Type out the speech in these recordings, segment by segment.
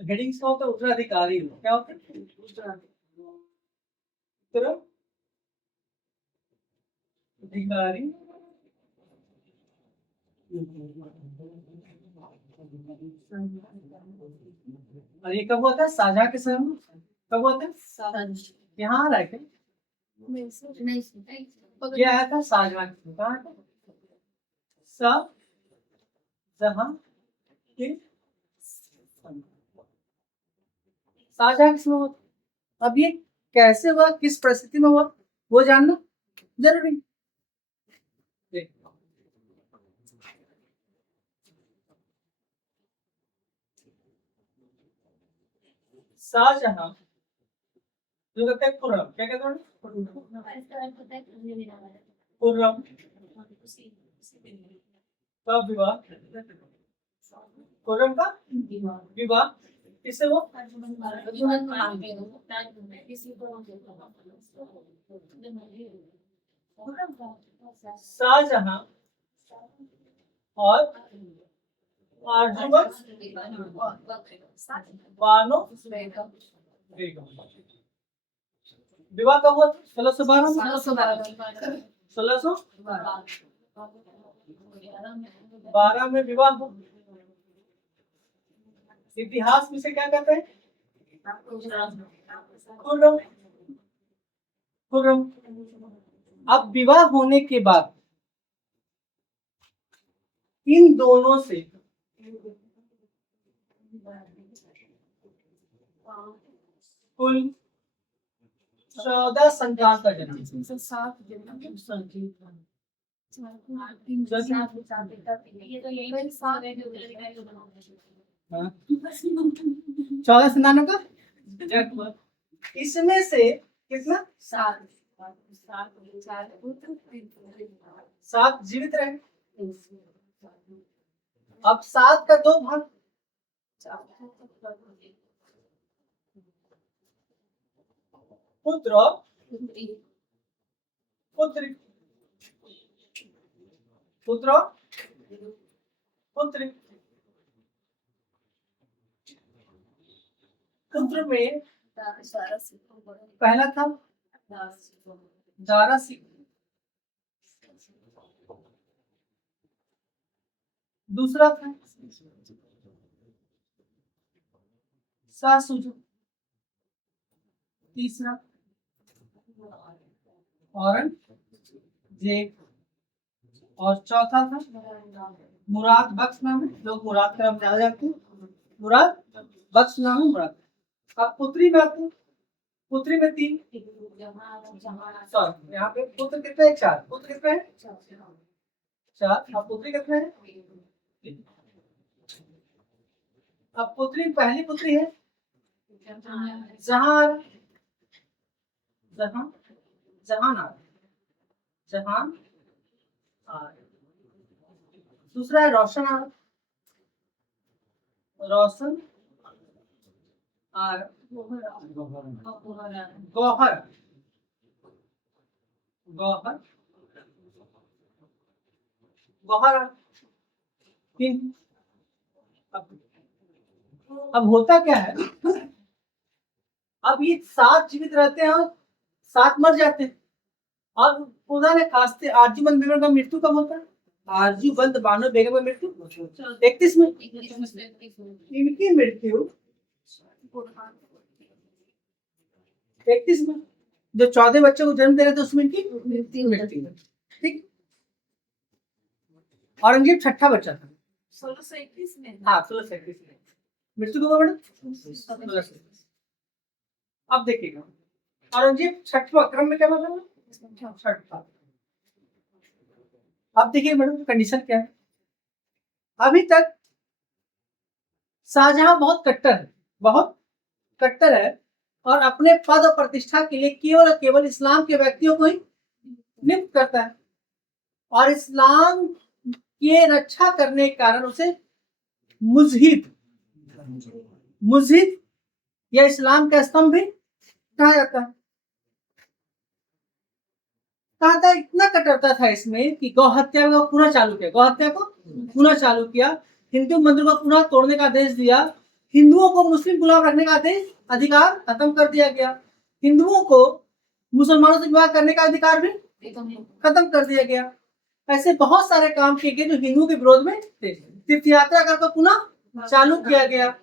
Headings का होता है उत्तराधिकारी, क्या होता है उत्तराधिकारी। और ये कब होता है? साझा के समय में कब होता है? यहाँ आ रहा है क्या? ये आया था साझा के समय, कहाँ था? सब जहाँ के साझा के समय होता। अब ये कैसे हुआ, किस परिस्थिति में हुआ, वो जानना जरूरी। शाहजहां जो कहते हैं खुर्रम, क्या कहते हैं? खुर्रम का विवाह, खुर्रम का विवाह किससे हुआ? शाहजहां और आरजुमंद बानो बेगम। विवाह कब हुआ? 1612 में। 1612 में विवाह हुआ। इतिहास में से क्या कहते हैं? खुर्रम। खुर्रम। अब विवाह होने के बाद इन दोनों से कुल 14 संतान का जन्म। हाँ? 14 संतानों का जन्म। इसमें से कितना? 7 जीवित रहे। अब 7 का 2 भाग, पुत्र पुत्री, पुत्र पुत्री। पुत्र में पहला था दारा सिंह, दूसरा था सासुजो, तीसरा औरंगजेब, और चौथा था मुराद बख्श नाम है, लोग मुराद का नाम ज्यादा जाते हैं, मुराद बख्श नाम है मुराद। अब पुत्री में आते, पुत्री में 3, सॉरी यहाँ पे पुत्र कितने हैं? 4। पुत्र कितने हैं? 4। अब पुत्री कितने हैं? अब पुत्री, पहली पुत्री है जहां जहां जहां दूसरा है रोशन रोशन गौहर गौहर गौहर 3। अब होता क्या है, अब ये 7 जीवित रहते हैं और 7 मर जाते हैं। और खुदा ने खास्ते आरजूमंद बेगम का मृत्यु कब होता है? आरजूमंद बानो बेगम का मृत्यु 31 में। इनकी मृत्यु 31 में। जो 14 बच्चों को जन्म दे रहे थे उसमें इनकी मृत्यु। ठीक। औरंगजेब छठा बच्चा था 1621 में। हाँ 1621 में मृत्यु कब हुआ? अब देखिएगा औरंगजेब छठवां क्रम में क्या मतलब? छठवां। अब देखिए मैडम कंडीशन क्या है। अभी तक शाहजहां बहुत कट्टर है और अपने पद और प्रतिष्ठा के लिए केवल और केवल इस्लाम के व्यक्तियों को ही नियुक्त करता है, और इस्लाम के रक्षा करने के कारण उसे मुजहिद या इस्लाम का स्तंभ भी कहा जाता है। कहा था इतना कट्टरता था इसमें कि गौ हत्या को पुनः चालू किया, हिंदू मंदिर को पुनः तोड़ने का आदेश दिया, हिंदुओं को मुस्लिम गुलाम रखने का अधिकार खत्म कर दिया गया। हिंदुओं को मुसलमानों से विवाह करने का अधिकार भी खत्म कर दिया गया। ऐसे बहुत सारे काम किए गए जो हिंदुओं के विरोध में थे। तीर्थ यात्रा का पुनः चालू किया गया।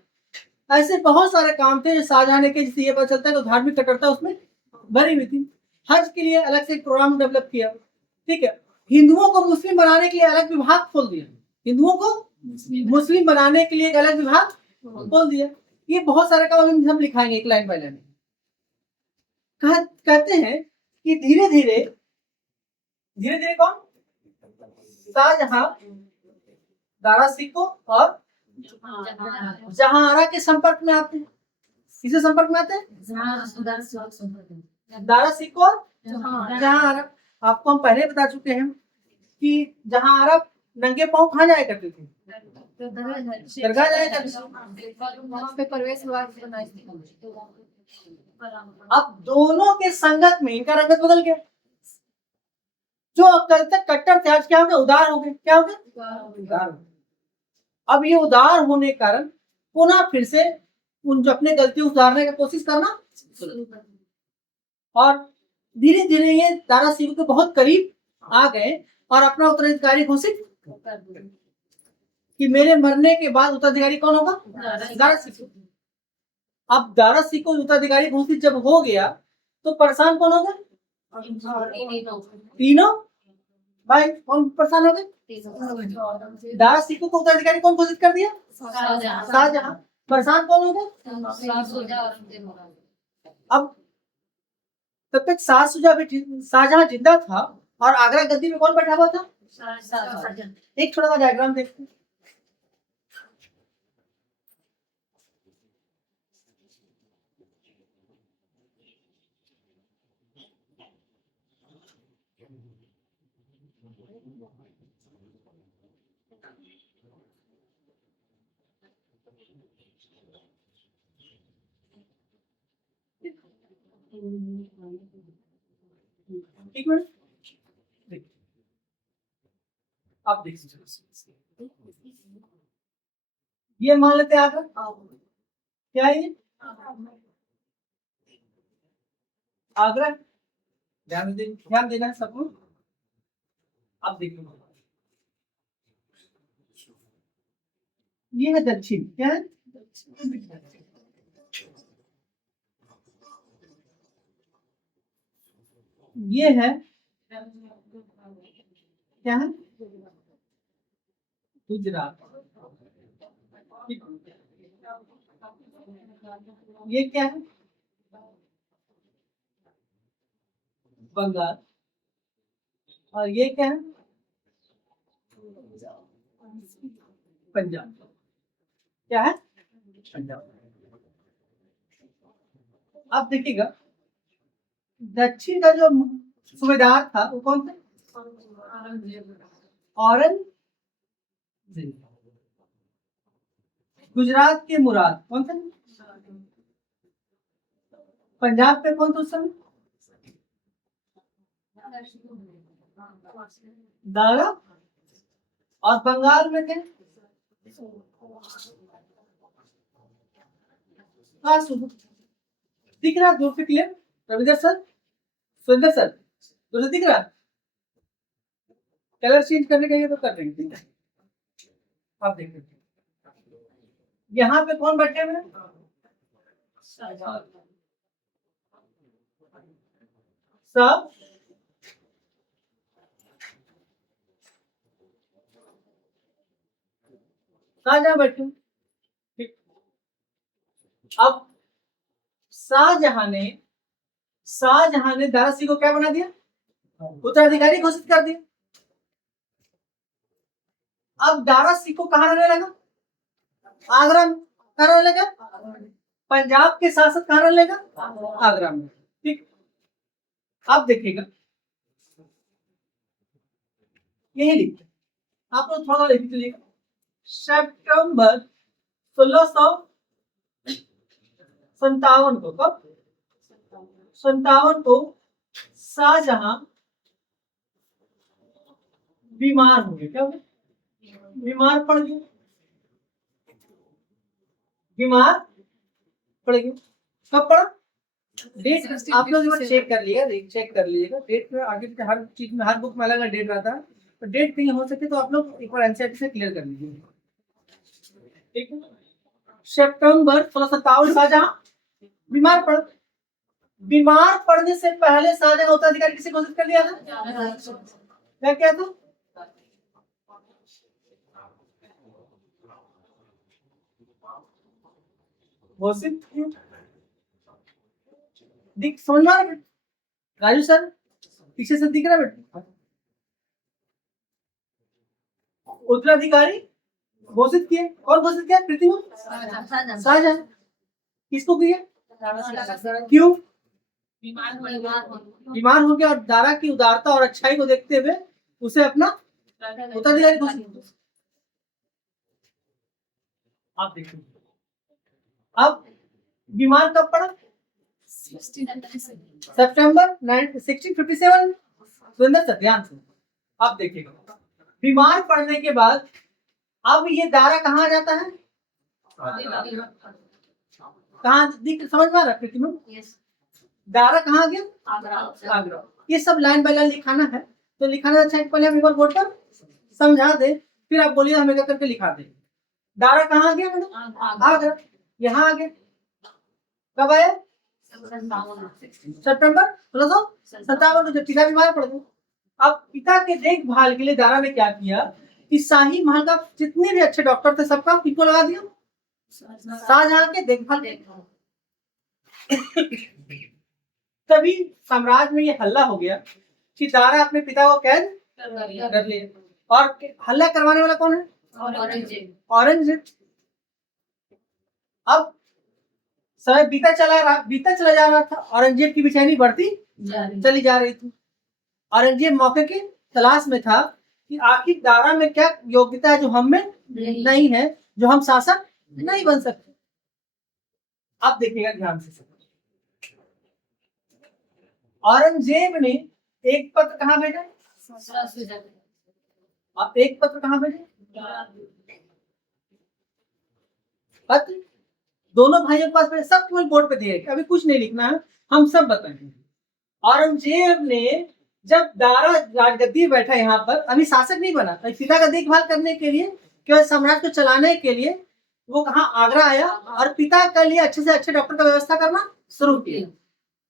ऐसे बहुत सारे काम थे जो शाहजहां ने किए, जिससे ये पता चलता है कि धार्मिक कट्टरता उसमें भरी हुई थी। हज के लिए अलग से एक प्रोग्राम डेवलप किया। ठीक है, हिंदुओं को मुस्लिम बनाने के लिए अलग विभाग खोल दिया। हिंदुओं को मुस्लिम बनाने के लिए एक अलग विभाग खोल दिया। ये बहुत सारे काम हम लिखाएंगे एक लाइन बाय लाइन। कहते हैं कि धीरे धीरे कौन, शाहजहां दारा सिकों और जहांआरा के संपर्क में आते हैं। किसके संपर्क में आते हैं? दारा सिकों और जहांआरा। आपको हम पहले बता चुके हैं कि जहांआरा नंगे पांव कहाँ जाया करते थे? दरगाह जाया करते थे। अब दोनों के संगत में इनका रंगत बदल गया। जो कल तक कट्टर थे आज क्या हो गए? उदार हो गए। क्या हो गए? उदार। अब ये उदार होने के कारण पुनः फिर से उन जो अपने गलती उतारने की कोशिश करना, और धीरे धीरे ये दारा सिकों के बहुत करीब आ गए और अपना उत्तराधिकारी घोषित कि मेरे मरने के बाद उत्तराधिकारी कौन होगा? दारा सिकों। अब दारा सिकों उत्तराधिकारी घोषित जब हो गया तो परेशान कौन हो गए? तीनों भाई। कौन परेशान हो गए? दारा सिकों को उत्तराधिकारी कौन घोषित कर दिया? शाहजहां। परेशान कौन हो गए? अब तब तक शाहजहां जिंदा था और आगरा गद्दी में कौन बैठा हुआ था? एक छोटा सा डायग्राम देखते हैं। एक मिनट, आप देख लीजिए। ये मान लेते हैं आगरा। क्या है ये? आगरा। ध्यान देना है सबको। आप देखो, ये है दक्षिण। क्या है? ये है क्या है? गुजरात। ये क्या है? बंगाल। और ये क्या है? पंजाब। क्या है? पंजाब। आप देखिएगा, दक्षिण का जो सूबेदार था वो कौन थे? औरंगजेब। गुजरात के मुराद कौन थे? पंजाब पे कौन था उस समय? दारा। और बंगाल में थे? दिख रहा दूर से क्लियर? रविंदर सर, सुंदर सर, दूर से दिख रहा? कलर चेंज करने का ये तो कर देंगे। आप देखिए, यहाँ पे कौन बैठे हुए हैं? सब शाहजहां बैठे। ठीक। अब शाहजहां ने दारा सिंह को क्या बना दिया? उत्तराधिकारी घोषित कर दिया। अब दारा सिंह को कहाँ रहने लगा? आगरा में। कहाँ रहने लगा? पंजाब के शासक कहाँ रहने लगा? आगरा में। ठीक। आप देखिएगा, यही लिखते आप लोग थोड़ा लिख लीजिएगा। सितंबर 1657 को, कब? 57 को शाहजहां बीमार हो गए। क्या हो गए? बीमार पड़ गए। बीमार पड़ेगी। कब पड़ा? डेट आप लोग एक बार चेक कर लीजिएगा डेट में आगे के हर चीज में हर बुक में अलग अलग डेट रहता है, तो डेट कहीं हो सके तो आप लोग एक बार एनसीईआरटी से क्लियर कर लीजिए। ठीक है, सितंबर 1657 शाहजहां बीमार पड़ बीमार पड़ने से पहले शाहजहां का उत्तराधिकारी किसे घोषित कर दिया था? क्या क्या था? घोषित दिख समझ में आ रहा है राजू सर? पीछे से दिख रहा है बेटा? उत्तराधिकारी घोषित किए, कौन घोषित किया? पृथ्वी शाहजहां। किसको किया? क्यों? बीमार हो गया और दारा की उदारता और अच्छाई को देखते हुए उसे अपना उत्तराधिकारी घोषित। आप देखिए अब बीमार कब पड़ा? सितंबर 1657। सुंदर सर ध्यान से आप देखिएगा, बीमार पड़ने के बाद अब ये दारा कहाँ जाता है? कहाँ दिख समझ में आ रहा है? दारा कहाँ गया? आगरा। ये सब लाइन बाय लाइन लिखाना है, तो लिखाना अच्छा है, पहले हम एक बार बोर्ड पर समझा दे, फिर आप बोलिए हमें करके लिखा दे। दारा कहाँ गया मैडम? आगरा। यहाँ आ गया, कब आया? सितंबर 1657 को, जब पिता बीमार पड़ गए। अब पिता के देखभाल के लिए दारा ने क्या किया कि शाही महल का जितने भी अच्छे डॉक्टर थे सबका किसको लगा दिया? शाहजहां के देखभाल। तभी साम्राज्य में ये हल्ला हो गया कि दारा अपने पिता को कैद कर लिया। और हल्ला करवाने वाला कौन है? औरंगजेब। अब समय बीता चला जा रहा था, औरंगजेब की बेचैनी बढ़ती चली जा रही थी। औरंगजेब मौके की तलाश में था कि आखिर दारा में क्या योग्यता है जो हम में नहीं है, जो हम शासक नहीं बन सकते। आप देखिएगा ध्यान से, औरंगजेब ने एक पत्र कहाँ भेजा? आप एक पत्र कहाँ भेजे? पत्र दोनों भाइयों के पास भेजे, सब केवल बोर्ड पे दिए, अभी कुछ नहीं लिखना है, हम सब बताएंगे। औरंगजेब ने जब दारा राजगद्दी बैठा यहाँ पर, अभी शासक नहीं बना, पिता का देखभाल करने के लिए, केवल साम्राज्य को चलाने के लिए वो कहाँ आगरा आया और पिता के लिए अच्छे से अच्छे डॉक्टर का व्यवस्था करना शुरू किया।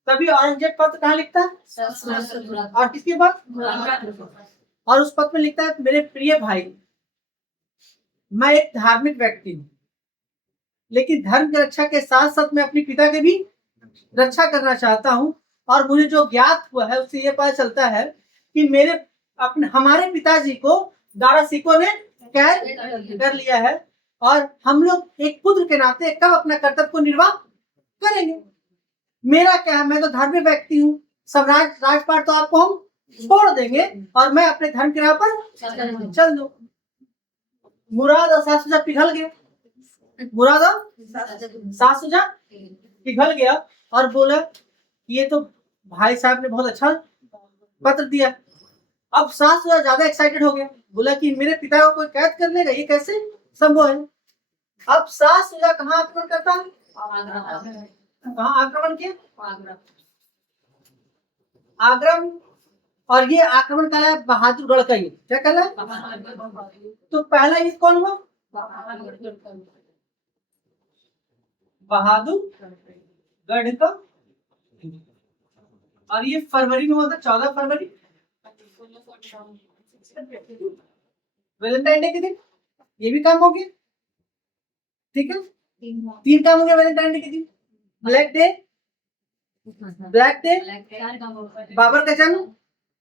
तभी औरंगजेब पत्र कहाँ लिखता है? और किसके पास? और उस पत्र में लिखता है, मेरे प्रिय भाई, मैं एक धार्मिक व्यक्ति हूँ, लेकिन धर्म की रक्षा के साथ साथ मैं अपने पिता की भी रक्षा करना चाहता हूँ। और मुझे जो ज्ञात हुआ है उससे ये पता चलता है कि हमारे पिताजी को दारा सिकों ने कैद कर लिया है, और हम लोग एक पुत्र के नाते कब अपना कर्तव्य को निर्वाह करेंगे। मेरा क्या है, मैं तो धार्मिक व्यक्ति हूँ, राजपाट तो आपको हम छोड़ देंगे और मैं अपने धर्म के राह पर चल दो। मुराद और सासुजा पिघल गया, मुराद और सासुजा पिघल गया और बोला ये तो भाई साहब ने बहुत अच्छा पत्र दिया। अब सासुजा ज्यादा एक्साइटेड हो गया, बोला कि मेरे पिता को कोई कैद कर लेगा, ये कैसे संभव है। अब सासुजा कहाँ आक्रमण करता है? कहाँ आक्रमण किया? आगरा। और ये आक्रमण कहला है बहादुरगढ़ का युद्ध। क्या कहला है? तो पहला युद्ध कौन हुआ? बहादुरगढ़ का, और ये फरवरी में हुआ था, 14 फरवरी, वैलेंटाइन डे के दिन। ये भी काम हो गया, ठीक है, 3 काम हो गया वैलेंटाइन डे के दिन। ब्लैक डे, बाबर का जन्म,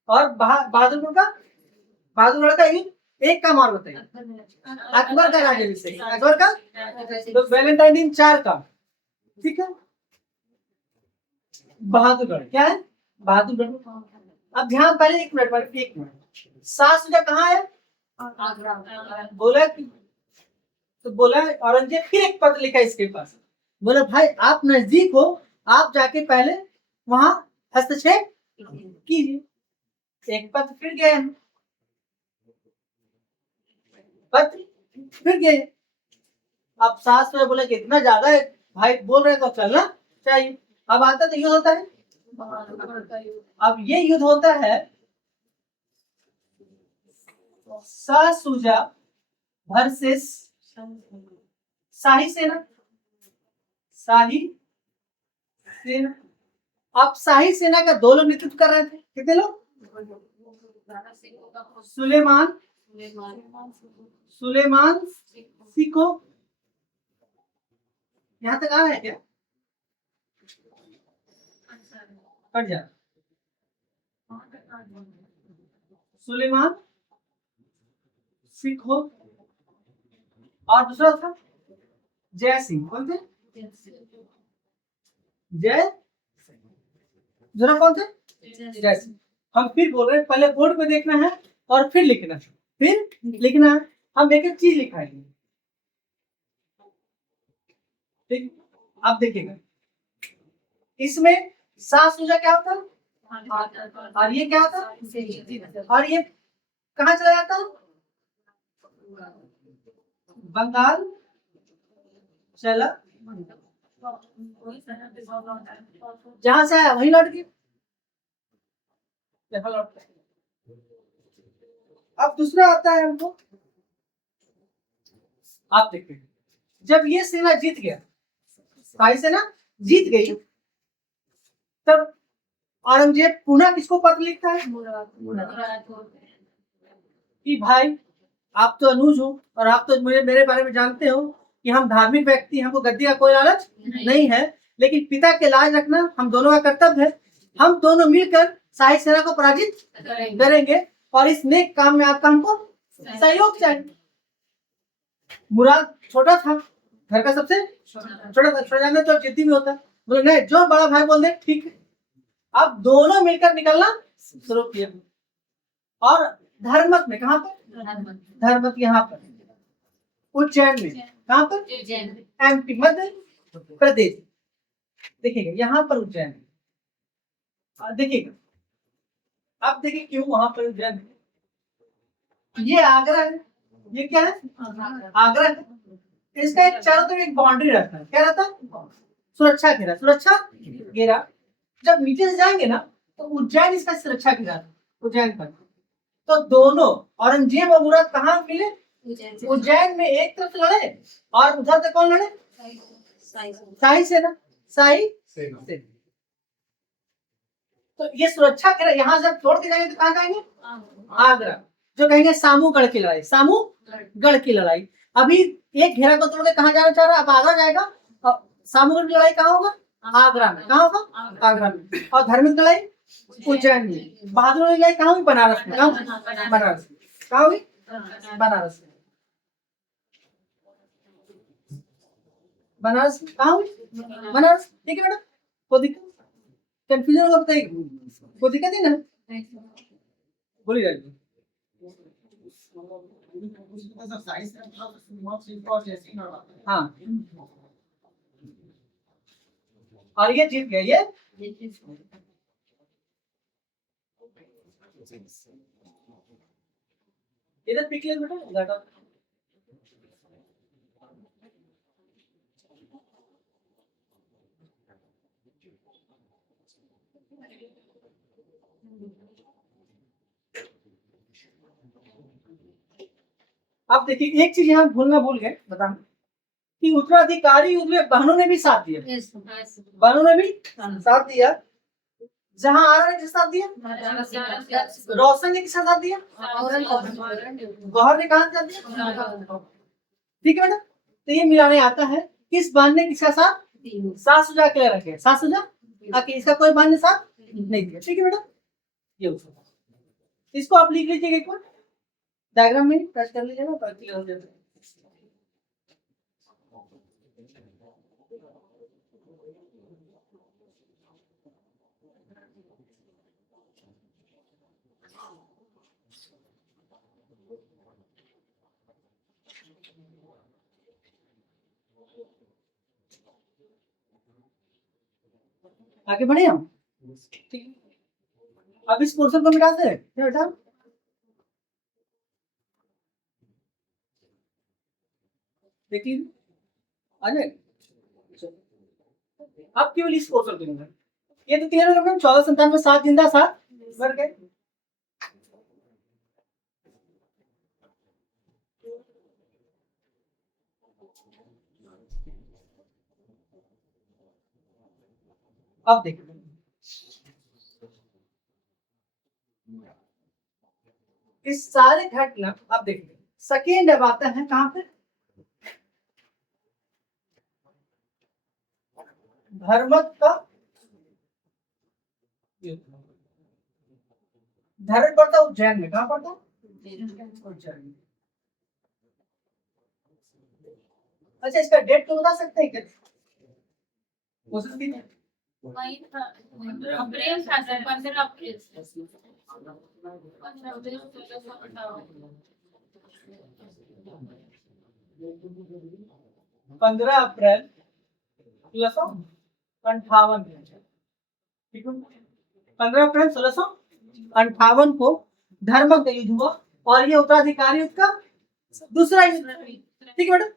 और बहादुरगढ़ का युद्ध। एक काम और बताइए, अकबर का राज्याभिषेक, अकबर का, तो वैलेंटाइन दिन 4 का, ठीक है। बहादुरगढ़ क्या है? बहादुरगढ़। अब ध्यान, पहले एक मिनट, सासुजा कहाँ है? बोला कि, तो बोला औरंगजेब फिर एक पत्र लिखा इसके पास, बोला भाई आप नजदीक हो, आप जाके पहले वहां हस्तक्षेप कीजिए। एक पत्र फिर गए, पत्र फिर गए, अब सास में बोले कि इतना ज्यादा है भाई बोल रहे तो चलना चाहिए। अब आता तो युद्ध होता है। अब ये युद्ध होता है सासुजा वर्सेस शाही सेना। शाही सेना। अब शाही सेना का 2 लोग नेतृत्व कर रहे थे। कितने लोग? सुलेमान सुलेमान सिको। यहाँ तक आ रहा है क्या? कट जा। सुलेमान सिख हो और दूसरा था जय सिंह। कौन थे? जय। दूसरा कौन थे? जय सिंह। हम फिर बोल रहे हैं, पहले बोर्ड पे देखना है और फिर लिखना है। फिर लिखना है। हम एक एक चीज लिखाएंगे। ठीक, आप देखिएगा इसमें सासुजा क्या होता है और ये क्या होता है और ये कहाँ चला जाता है? बंगाल चला, जहां से आया वहीं लौट गया। अब दूसरा आता है हमको, आप देखिए जब ये सेना जीत गया, शाही सेना जीत गई, तब औरंगजेब पुनः किसको पत्र लिखता है कि भाई आप तो अनुज हो और आप तो मेरे बारे में जानते हो कि हम धार्मिक व्यक्ति, हमको गद्दी का कोई लालच नहीं है, लेकिन पिता के लाज रखना हम दोनों का कर्तव्य है। हम दोनों मिलकर शाही सेना को पराजित करेंगे और इस नेक काम में आपका हमको सहयोग चाहिए। मुराद छोटा था, घर का सबसे छोटा था, छोटा तो जिद्दी भी होता, बोले नहीं जो बड़ा भाई बोल दे ठीक है। अब दोनों मिलकर निकलना शुरू किया और धर्मत में, कहाँ पर? धर्मत यहाँ पर उज्जैन में, कहाँ पर? एमपी मध्य प्रदेश। देखिएगा यहाँ पर उज्जैन, देखिएगा अब देखिए क्यों वहां पर उज्जैन। ये आगरा है, ये क्या है? आगरा है। इसका एक चारों तरफ एक बाउंड्री रहता है, क्या रहता है? सुरक्षा घेरा, सुरक्षा घेरा। जब नीचे से जाएंगे ना तो उज्जैन इसका सुरक्षा घेरा था, उज्जैन पर। तो दोनों औरंगजेब और मुराद कहाँ मिले? उज्जैन में एक तरफ लड़े और उधर से कौन लड़े? शाही सेना, शाही सेना। तो ये सुरक्षा घेरा यहाँ से तोड़ के जाएंगे तो कहाँ जाएंगे? आगरा। जो कहेंगे सामूगढ़ की लड़ाई, सामूगढ़ की लड़ाई। अभी एक घेरा को तोड़ के कहाँ जाना चाह रहा है? अब आगरा जाएगा। और सामूगढ़ की लड़ाई कहाँ होगा? आगरा में। कहाँ होगा? आगरा में। और धार्मिक लड़ाई उज्जैन में। बहादुर की लड़ाई कहाँ हुई? बनारस में। कहाँ? बनारस में। कहाँ हुई? बनारस में। बनारस कहाँ हुई? बनारस। ठीक है बेटा, कोई दिक्कत कंफ्यूजन होगा बताइए, कोई दिक्कत है ना? बोलिए राजू। हाँ, और ये जीत गया। ये इधर पिक ले बेटा। अब देखिए एक चीज यहाँ भूलना भूल गए बताना कि उत्तराधिकारी युद्ध में बहनों ने भी साथ दिया। बहनों ने भी साथ दिया। जहां आरा ने किसका साथ दिया? रोशन ने किसका साथ दिया? गौहर ने कहा साथ दिया। ठीक है बेटा, तो ये मिलाने आता है किस बहन ने किसका साथ? सासुजा के लिए रखे, सासुजा ताकि इसका कोई बहन ने साथ नहीं दिया। ठीक है बेटा, ये इसको आप लिख लीजिएगा एक बार डायग्राम में टच कर लीजिएगा तो क्लियर हो जाएगा। आगे बढ़े हम। ठीक, अब इस पोर्शन को मिटा दे क्या बेटा? देखिए आ जाएगा। अब केवल इस पोर्शन को दूंगा। ये तो 13 14 97 7 जिंदा 7 मर गए। अब देखिए इस सारे घटना, अब देखिए सेकेंड अब आता है कहां पे, धर्मत का धर्म पड़ता उज्जैन में। कहां पड़ता उज्जैन में। अच्छा इसका डेट तो बता सकते हैं क्या? कोशिश कीजिए। अप्रैल था सर, 15 अप्रैल से। 15 अप्रैल 1658। ठीक है, 15 अप्रैल 1658 को धर्मक का युद्ध हुआ और ये उत्तराधिकारी युद्ध का दूसरा युद्ध। ठीक है मैडम,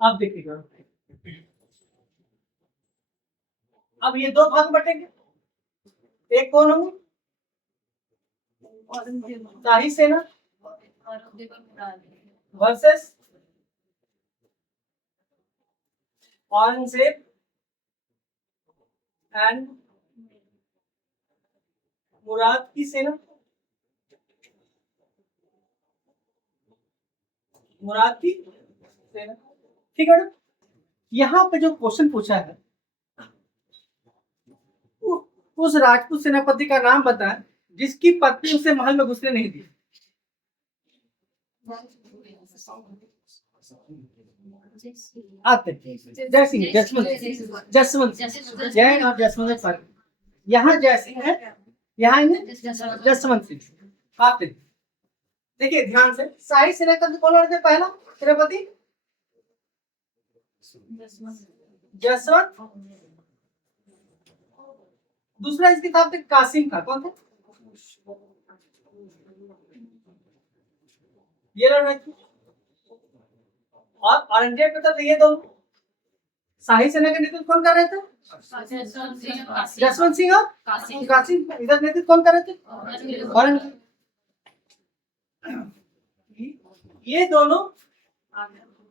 अब देखिएगा। अब ये दो भाग बटेंगे, एक कौन होंगे, शाही सेना वर्सेस औरंगजेब एंड मुराद की सेना। मुराद की सेना। ठीक है मैडम, यहाँ पे जो क्वेश्चन पूछा है उस राजपूत सेनापति का नाम बताएं जिसकी पत्नी उसे महल में घुसने नहीं दी। आते जय सिंह, जसवंत, जसवंत, जैन और जसवंत सर। यहाँ जय सिंह है, यहाँ जसवंत सिंह। आते देखिए ध्यान से, शाही सेना का कौन लड़ते पहला सेनापति? जसवंत। दूसरा इसके साथ कासिम था। कौन था? ये लड़ रहे थे। और औरंगजेब के तरफ ये दोनों शाही सेना का नेतृत्व कौन कर रहे थे? जसवंत सिंह और कासिम। इधर नेतृत्व कौन कर रहे थे? औरंगजेब। ये दोनों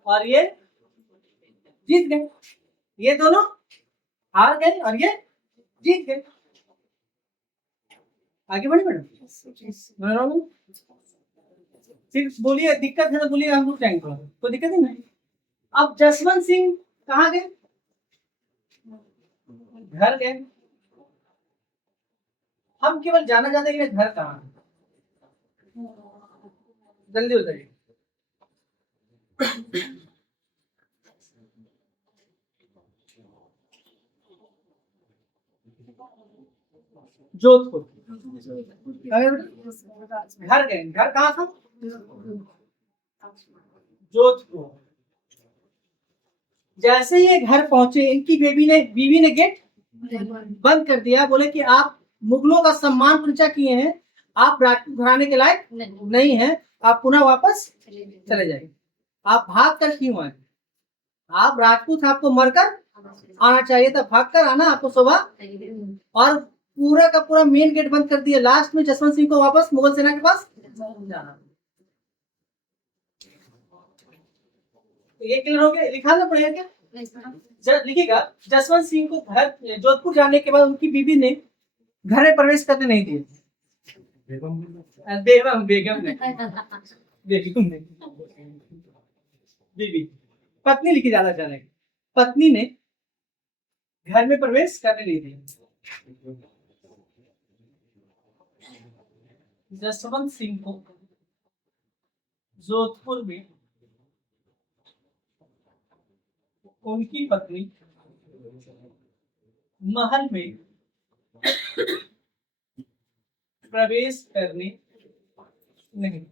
और ये जीत गए, ये दोनों हार गए और ये जीत गए। आगे बढ़े मैडम, सिर्फ बोलिए दिक्कत है तो बोलिए, हम रुक जाएंगे थोड़ा, कोई दिक्कत ही नहीं। अब जसवंत सिंह कहाँ गए? घर गए। हम केवल जाना चाहते हैं कि घर कहाँ है, जल्दी बताइए। जोधपुर। घर गए, घर कहाँ था? जोधपुर। जैसे ये घर पहुंचे इनकी बीवी ने गेट बंद कर दिया, बोले कि आप मुगलों का सम्मान ऊंचा किए हैं, आप राजपूत घराने के लायक नहीं हैं, आप पुनः वापस चले जाइए। आप भाग कर क्यों आए? आप राजपूत, आपको मरकर आना चाहिए था, भाग कर आना आपको शोभा। और पूरा का पूरा मेन गेट बंद कर दिया। लास्ट में जसवंत सिंह को वापस मुगल सेना के पास जाना। ये क्लियर हो गया? लिखा ना पड़ेगा क्या? लिखिएगा, जसवंत सिंह को घर जोधपुर जाने के बाद उनकी बीवी ने घर में प्रवेश करने नहीं दिए। बेगम ने बीवी, पत्नी लिखी ज्यादा जाने, पत्नी ने घर में प्रवेश करने नहीं दिया। जसवंत सिंह को जोधपुर में उनकी पत्नी महल में प्रवेश करने नहीं।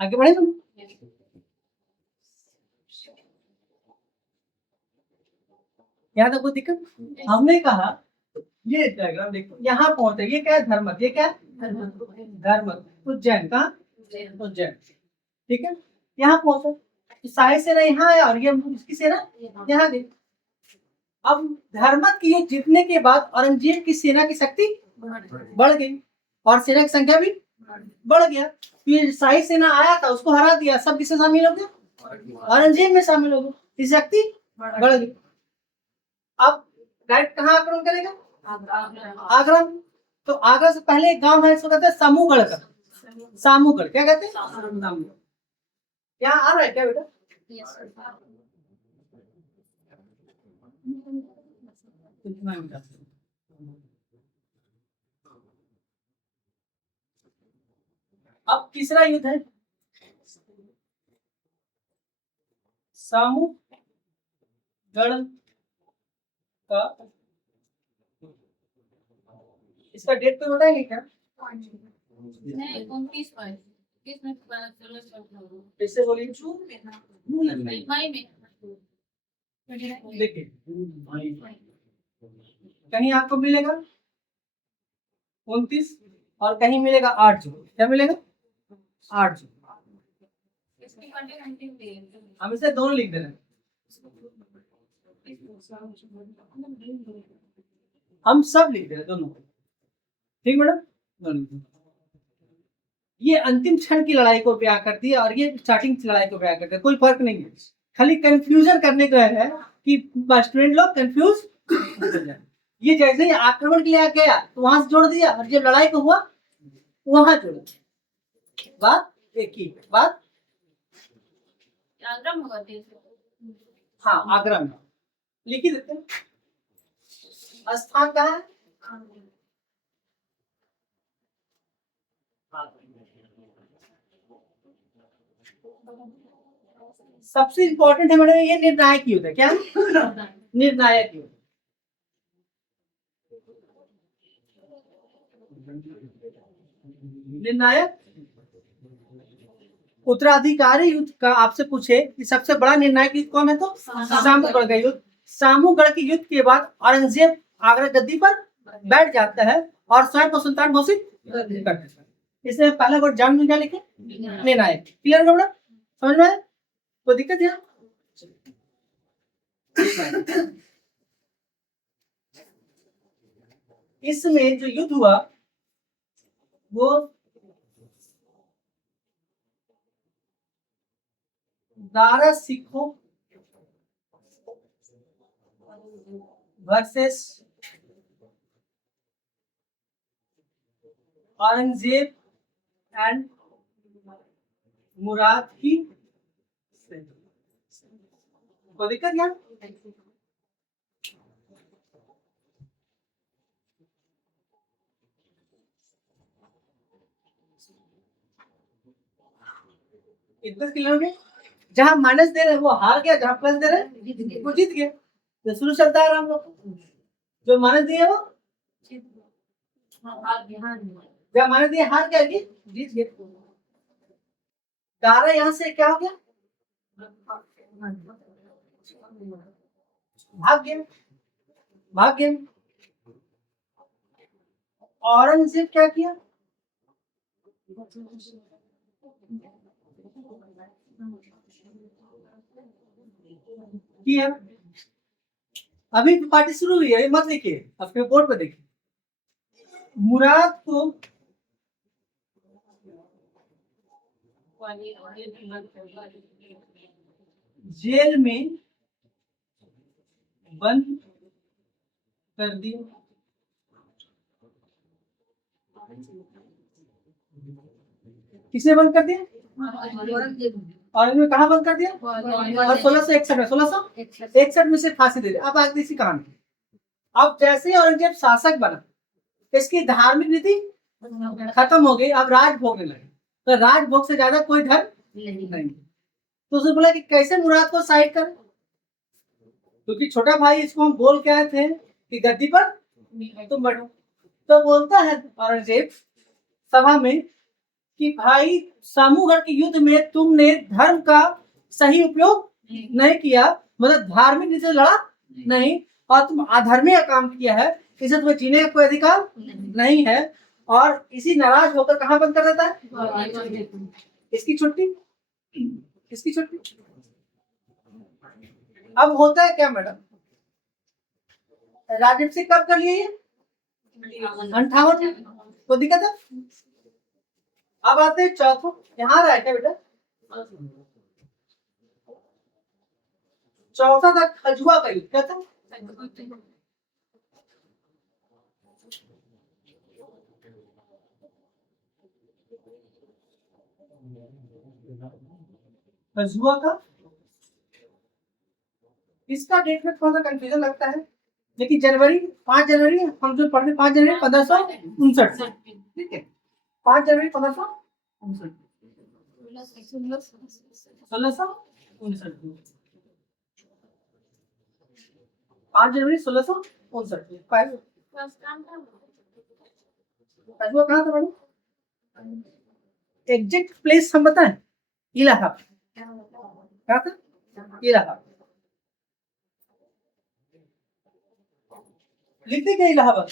आगे बढ़े तुम। यहाँ तक कोई दिक्कत? हमने कहा ये डायग्राम देखो, यहाँ पहुंचे, ये क्या है? धर्मत। ये क्या है? धर्म उज्जैन, कहाँ? उज्जैन, ठीक है। यहाँ पहुंचा तो शाही सेना यहाँ है और ये उसकी सेना यहाँ गई। अब धर्मत की युद्ध जीतने के बाद औरंगजेब की सेना की शक्ति बढ़ गई और सेना की संख्या भी बढ़ गया। फिर शाही सेना आया था, उसको हरा दिया, सब किससे शामिल हो गया? औरंगजेब में शामिल हो गए, इसकी शक्ति बढ़ गई। अब डायरेक्ट कहाँ आक्रमण करेगा? आगरा में। तो आगरा से पहले एक गांव है, इसको कहते हैं सामूगढ़ का। सामूगढ़ क्या कहते हैं? सामूगढ़। यहाँ आ रहा है क्या बेटा? अब तीसरा युद्ध है सामूगढ़ का। इसका डेट तो बताएंगे क्या? नहीं 29 मई, 21 में 16 कैसे बोलिए? मई में। देखिए कहीं आपको मिलेगा 29 और कहीं मिलेगा 8 जून। क्या मिलेगा? 8 जून। हम इसे दोनों लिख दे रहे हैं, हम सब लिख दे रहे हैं दोनों, ठीक मैडम? ये अंतिम क्षण की लड़ाई को बयां करती है और ये स्टार्टिंग की लड़ाई को बयां करती है। कोई फर्क नहीं है, खाली कंफ्यूजन करने को है कि स्टूडेंट लोग कंफ्यूज हो जाए। ये जैसे ही आक्रमण के लिए गया तो वहां से जोड़ दिया और जब लड़ाई को हुआ वहां जोड़ा। बात एक ही बात। आगरा में हुआ था। हाँ आगरा में लिख ही देते हैं। स्थान कहाँ है? सबसे इंपॉर्टेंट है मैडम, ये निर्णायक युद्ध है। क्या? निर्णायक युद्ध। निर्णायक उत्तराधिकारी युद्ध का आपसे पूछे कि सबसे बड़ा निर्णायक युद्ध कौन है, तो सामूगढ़ का युद्ध। सामूगढ़ के युद्ध के बाद औरंगजेब आगरा गद्दी पर बैठ जाता है और स्वयं को सुल्तान घोषित कर देता है। इसलिए पहला वर्ड जान में क्या लिखे? निर्णायक। क्लियर है मैडम? समझ में आया? कोई दिक्कत है? इसमें जो युद्ध हुआ वो दारा सिखों वर्सेस औरंगजेब एंड मुराद की। कोई दिक्कत क्या? इतना क्लियर हो गया? जहां माइनस दे रहे हैं वो हार गया, जहां प्लस दे रहे हैं वो जीत गया। तो शुरू चलता है हम लोग, जो माइनस दिए वो जब माइनस दिए हार गया, जीत गया। दारा यहाँ से क्या हो गया? भाग गया, भाग गया। औरंगजेब क्या किया? किया। अभी पार्टी शुरू हुई है, मत लिखिए, अपने बोर्ड पे देखिए। मुराद को जेल में बंद कर दिया। किसे बंद कर दिया? और इन्हें कहाँ बंद कर दिया? और 1661 में 1661 में से फांसी दे दी। अब आगे इसी कहानी। अब जैसे ही औरंगजेब शासक बना, इसकी धार्मिक नीति खत्म हो गई, अब राजभोग ने लगे। तो राजभोग से ज्यादा कोई धर्म नहीं। तो उसने बोला कि कैसे मुराद को साइड करें, क्योंकि छोटा भाई इसको हम बोल के आए थे कि गद्दी पर तुम बैठो। तो बोलता है औरंगजेब सभा में कि भाई सामूगढ़ के युद्ध में तुमने धर्म का सही उपयोग नहीं किया, मतलब धार्मिक नीति से लड़ा नहीं, और तुम अधर्मी काम किया है, इसे तुम्हें जीने का कोई अधिकार नहीं है। और इसी नाराज होकर कहाँ बंद कर देता है? इसकी छुट्टी, इसकी छुट्टी। अब होता है क्या मैडम, राजनीति कब कर लिए? 58 को दिक्कत है। अब आते हैं चौथा, यहाँ रहा है क्या बेटा? चौथा था खजुआ का युद्ध, क्या था? खजुआ का, इसका डेट में थोड़ा सा कंफ्यूजन लगता है, लेकिन जनवरी 5 जनवरी हम जो पढ़ते 5 जनवरी 1559, ठीक है, 5 जनवरी 1559, 1659, 5 जनवरी 1659। खजुआ कहाँ था मैडम? एग्जैक्ट प्लेस हम बताएं, इलाहाबाद। कहाँ था? इलाहाबाद। लिखते क्या इलाहाबाद?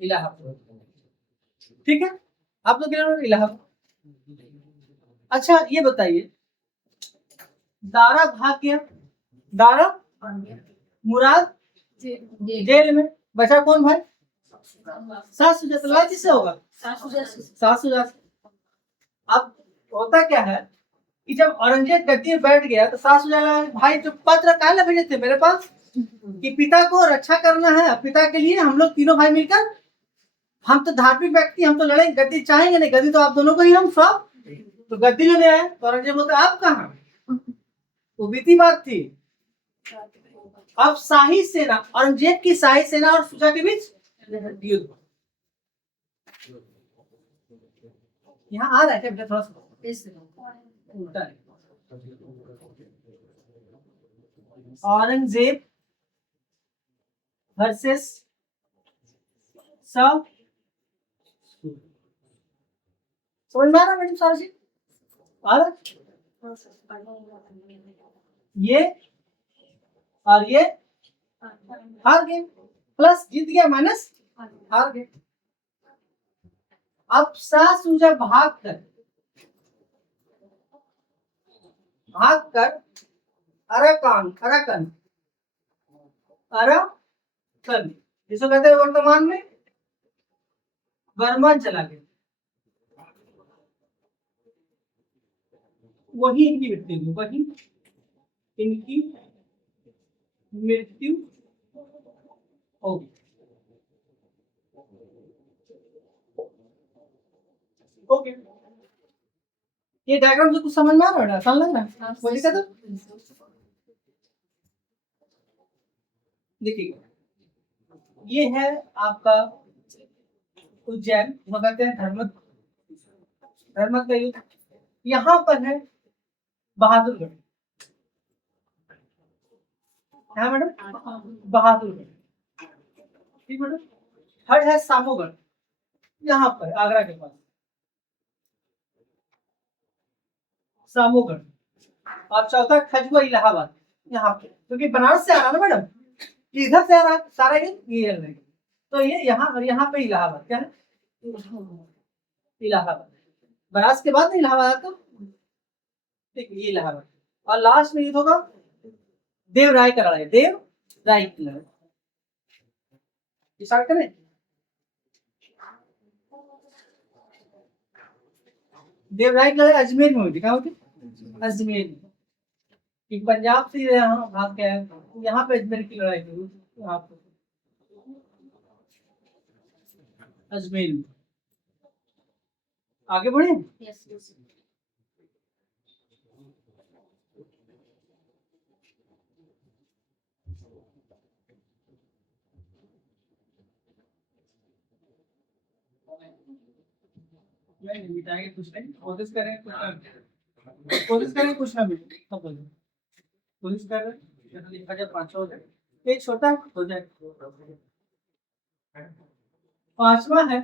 इलाहाबाद, ठीक है, आप लोग इलाहाबाद। अच्छा ये बताइए, दारा भाग गया, दारा मुराद जेल में, बचा कौन भाई? सासुजा। किससे होगा? सासुजा। अब होता क्या है कि जब औरंगजेब गद्दी में बैठ गया तो सासुजा भाई जो पत्र काहे भेजे थे मेरे पास कि पिता को रक्षा करना है, पिता के लिए हम लोग तीनों भाई मिलकर, हम तो धार्मिक व्यक्ति, हम तो लड़ेंगे, गद्दी चाहेंगे नहीं, गद्दी तो आप दोनों को ही, हम सब तो गद्दी लेने आए। तो औरंगजेब बोलते आप कहाँ, वो बीती बात थी। अब शाही सेना, औरंगजेब की शाही सेना और सुजा के बीच युद्ध। यहाँ आ रहा है क्या बेटा? थोड़ा सा उल्टा है। औरंगजेब वर्सेस सब, समझ में आ रहा मैडम सारा चीज आ रहा? ये और ये हार गए, प्लस जीत गया माइनस हार गए। अब सासुजा भागकर अराकन जिसको कहते हैं वर्तमान में बर्मा चला गया, वही इनकी मृत्यु, वही इनकी मृत्यु होगी। ओके, ये डायग्राम से कुछ समझ में आ रहा है? आसान लग रहा है? कोई दिक्कत है? देखिए ये है आपका उज्जैन, कहते हैं धर्मक का युद्ध। यहाँ पर है बहादुरगढ़, है मैडम बहादुरगढ़, ठीक मैडम। थर्ड है सामोगढ़, यहाँ पर आगरा के पास सामोगढ़, और चौथा खजुआ इलाहाबाद, यहाँ पे, क्योंकि बनारस से आ रहा ना मैडम, इधर से आ रहा सारा ये नहीं, तो ये यहाँ और यहाँ पे इलाहाबाद, क्या है इलाहाबाद, बनारस के बाद इलाहाबाद आता, ठीक है, ये इलाहाबाद। और लास्ट में ये होगा देव राय का लड़ाई, देव राय की लड़ाई, स्टार्ट करें। देव राय की लड़ाई अजमेर में हुई थी, कहाँ हुई थी? अजमेर में, पंजाब से यहाँ भाग गया, यहाँ पे अजमेर की लड़ाई हुई, यहाँ पे अजमेर में। आगे बढ़े। नहीं मिटाएंगे कुछ नहीं, कोशिश करें कुछ ना मिटे, कोशिश कर रहे लिखा जाए 5 हो जाए, एक छोटा हो जाए। पांचवा है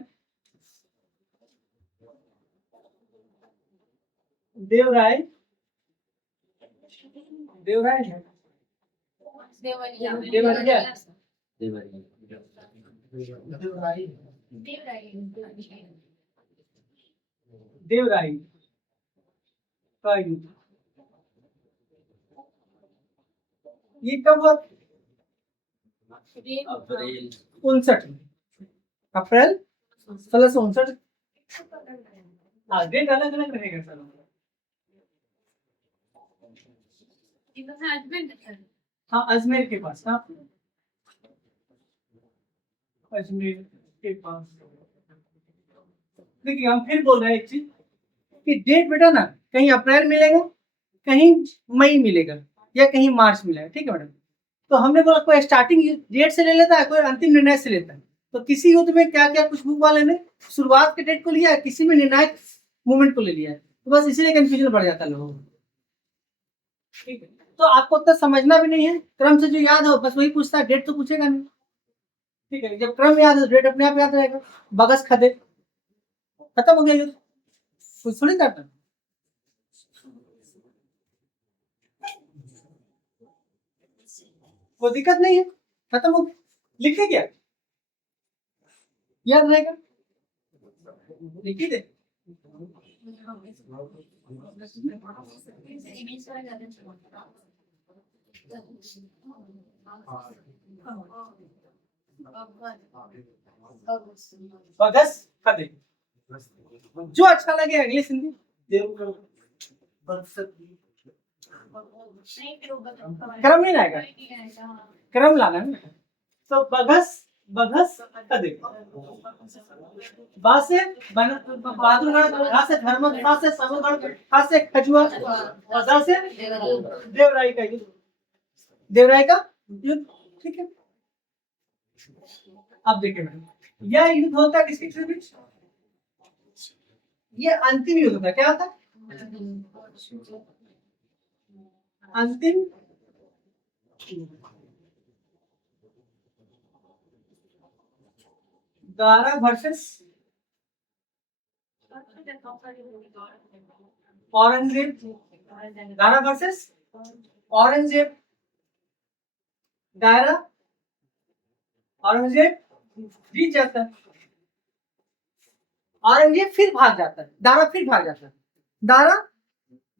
देवराय है, देवरिया देवरिया। देवराई देवराई का युद्ध ये कब हुआ? 59 में, अप्रैल 1659। डेट अलग अलग रहेगा सर। हाँ, अजमेर के पास। हाँ, अजमेर के पास। देखिए हम फिर बोल रहे हैं एक चीज कि डेट बेटा ना कहीं अप्रैल मिलेगा, कहीं मई मिलेगा, या कहीं मार्च मिलेगा। ठीक है मैडम। तो हमने बोला कोई स्टार्टिंग डेट से ले लेता है, कोई अंतिम निर्णय से लेता है। तो किसी युद्ध में क्या क्या कुछ बुक वाले ने शुरुआत के डेट को लिया है, किसी में निर्णायक मूवमेंट को ले लिया है। तो बस इसीलिए कंफ्यूजन बढ़ जाता है लोगों को। ठीक है, तो आपको उतना समझना भी नहीं है, क्रम से जो याद हो बस वही पूछता है, डेट तो पूछेगा नहीं। ठीक है, जब क्रम याद है डेट अपने आप याद रहेगा। बगस खदे खत्म हो गया युद्ध, कुछ थोड़ी करता। वो दिक्कत नहीं है, खत्म हो गया। लिख दे क्या, याद रहेगा, लिख ही दे। बगस खदे, जो अच्छा लगे इंग्लिश हिंदी। क्रम नहीं आएगा, क्रम लाना है। तो बगस बगस खदे, बा से बहादुरगढ़, धा से धर्मगढ़, खा से समरगढ़, खा से खजुआ, और दा से देवराई का युद्ध। देवराई का युद्ध। ठीक है, अब देखिए मैडम, यह युद्ध होता है किसके बीच? ये अंतिम युद्ध होता है। क्या होता है? अंतिम दारा वर्सेस औरंगजेब। दारा वर्सेस औरंगजेब। दारा औरंगजेब जीत जाता है, औरंगजेब फिर भाग जाता है, दारा फिर भाग जाता है, दारा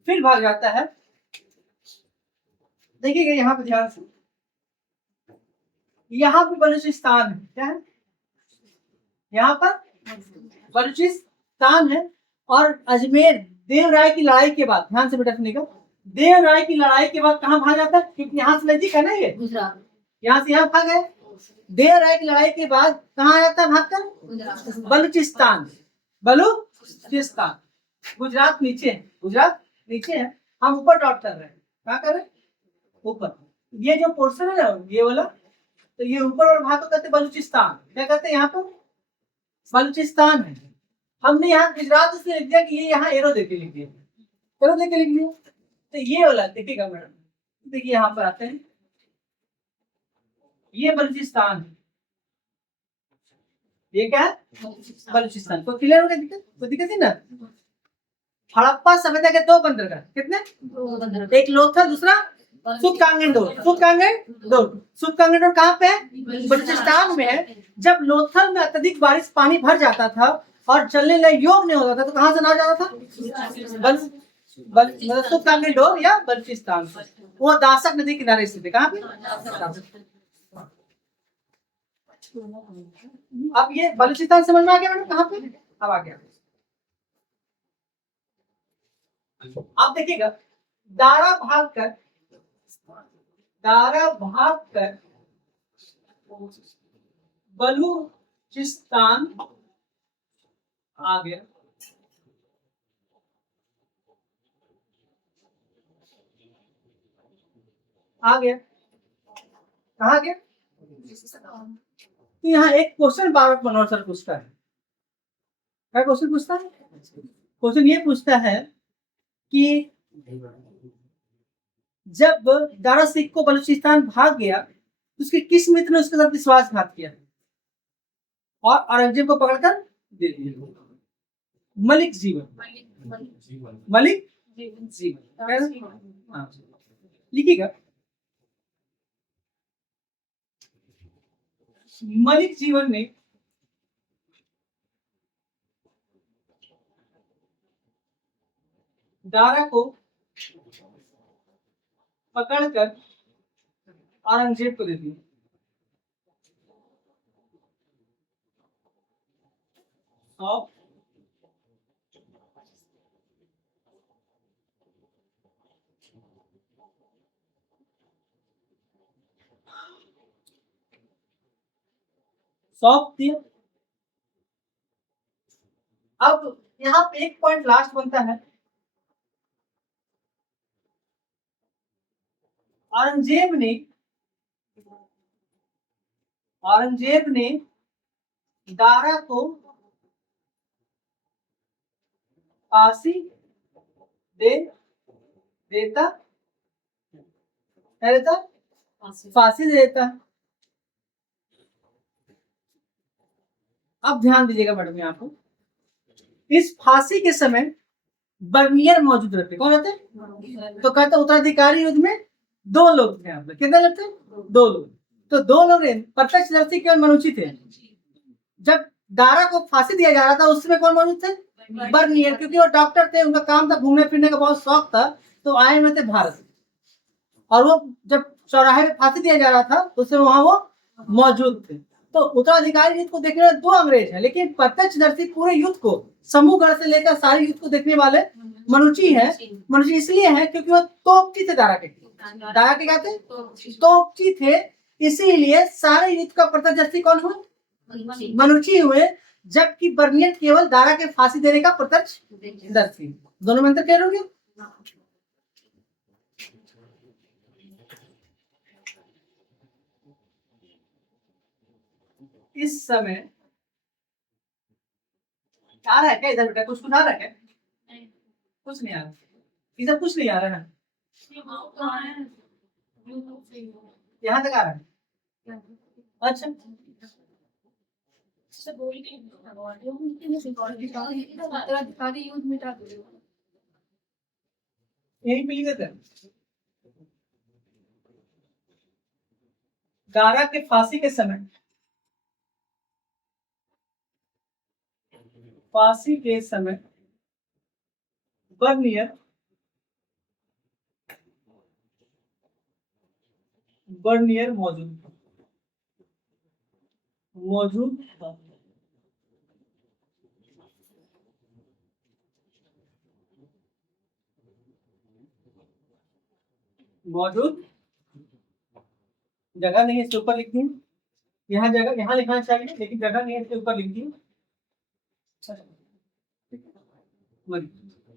फिर भाग जाता है। देखिएगा यहाँ पे ध्यान से, यहाँ पे बलूचिस्तान है। क्या है? यहाँ पर बलूचिस्तान है। और अजमेर देवराय की लड़ाई के बाद, ध्यान से बेटा सुनिएगा, देवराय की लड़ाई के बाद कहाँ भाग जाता है? क्योंकि यहाँ से नजदीक है ना, ये यहाँ से यहाँ भाग गए। देवराय की लड़ाई के बाद कहाँ आ जाता है भागकर? बलूचिस्तान। बलूचिस्तान, गुजरात नीचे है, गुजरात नीचे है, हम ऊपर डॉट कर रहे हैं। क्या कर रहे हैं? ऊपर। ये जो पोर्शन है ना, ये वाला, तो ये ऊपर और भाग को कहते हैं बलूचिस्तान। क्या कहते हैं? यहाँ पर बलूचिस्तान है। हमने यहाँ गुजरात से लिख दिया कि ये यहाँ एरो देके लिख दिया, एरो देके लिख दिया। तो ये वाला देखिएगा मैडम, देखिए यहाँ पर आते हैं, ये बलूचिस्तान है, ये क्या है? बलूचिस्तान। तो क्लियर हो गया? दिक्कत कोई दिक्कत नहीं ना? हड़प्पा सभ्यता के 2 बंदरगाह, कितने? एक लोथल, दूसरा सुतकांगेंडोर। सुतकांगेंडोर कहाँ पे है? बलूचिस्तान में है। जब लोथल में अत्यधिक बारिश, पानी भर जाता था और चलने लायक योग नहीं होता था, तो कहाँ से नाम जाता था? सुतकांगेंडोर या बलूचिस्तान। वो दासक नदी किनारे स्थित है। कहाँ पे? अब ये बलूचिस्तान समझ में आ गया मैडम? कहाँ पे? अब आ गया। आप देखिएगा, दारा भागकर बलूचिस्तान आ गया। कहाँ गया? तो यहाँ एक क्वेश्चन बार बार मनोहर सर पूछता है। क्या क्वेश्चन पूछता है? क्वेश्चन ये पूछता है कि जब दारा सिख को बलूचिस्तान भाग गया, तो उसके किस मित्र ने उसके साथ विश्वासघात किया और औरंगजेब को पकड़कर दे दिया? मलिक जीवन। मलिक जीवन। लिखिएगा। मलिक जीवन ने दारा को पकड़कर औरंगजेब को दे दिया। और सौंप दिया। अब यहाँ पे एक पॉइंट लास्ट बनता है, औरंगजेब ने दारा को फांसी दे देता फांसी दे देता। अब ध्यान दीजिएगा मैडम, यहाँ को इस फांसी के समय बर्नियर मौजूद रहते। कौन रहते? तो कहते उत्तराधिकारी युद्ध में दो लोग थे। यहाँ पे कितने लोग थे? दो लोग। तो दो लोग प्रत्यक्षदर्शी केवल मनुष्य थे। जब दारा को फांसी दिया जा रहा था उस समय कौन मौजूद थे? बर्नियर, क्योंकि वो डॉक्टर थे, उनका काम था, घूमने फिरने का बहुत शौक था, तो आए हुए थे भारत। और वो जब चौराहे पे फांसी दिया जा रहा था तो उस समय वहां वो मौजूद थे। तो उत्तराधिकारी युद्ध को देखने वाले दो अंग्रेज हैं, लेकिन प्रत्यक्षदर्शी पूरे युद्ध को समूहगढ़ से लेकर सारे युद्ध को देखने वाले मनुष्य हैं। मनुष्य इसलिए हैं क्योंकि वो तोपची थे। दारा के क्या थे? तोपची थे। इसीलिए सारे युद्ध का प्रत्यक्षदर्शी कौन हुए? मनुष्य हुए, जबकि बर्नियर केवल दारा के फांसी देने का प्रत्यक्षदर्शी। दोनों में अंतर क्या हो गया? इस समय आ रहा है क्या इधर बेटा? कुछ आ रहा है क्या? कुछ नहीं आ रहा इधर, कुछ नहीं आ रहा है। यहाँ तक आ रहा है। अच्छा, यही पे लिख देते हैं। दारा के फांसी के समय बर्नियर मौजूद था। मौजूद जगह नहीं है, इसके ऊपर लिख दी। यहाँ जगह यहाँ लिखना चाहिए, लेकिन जगह नहीं है, इसके ऊपर लिख दी।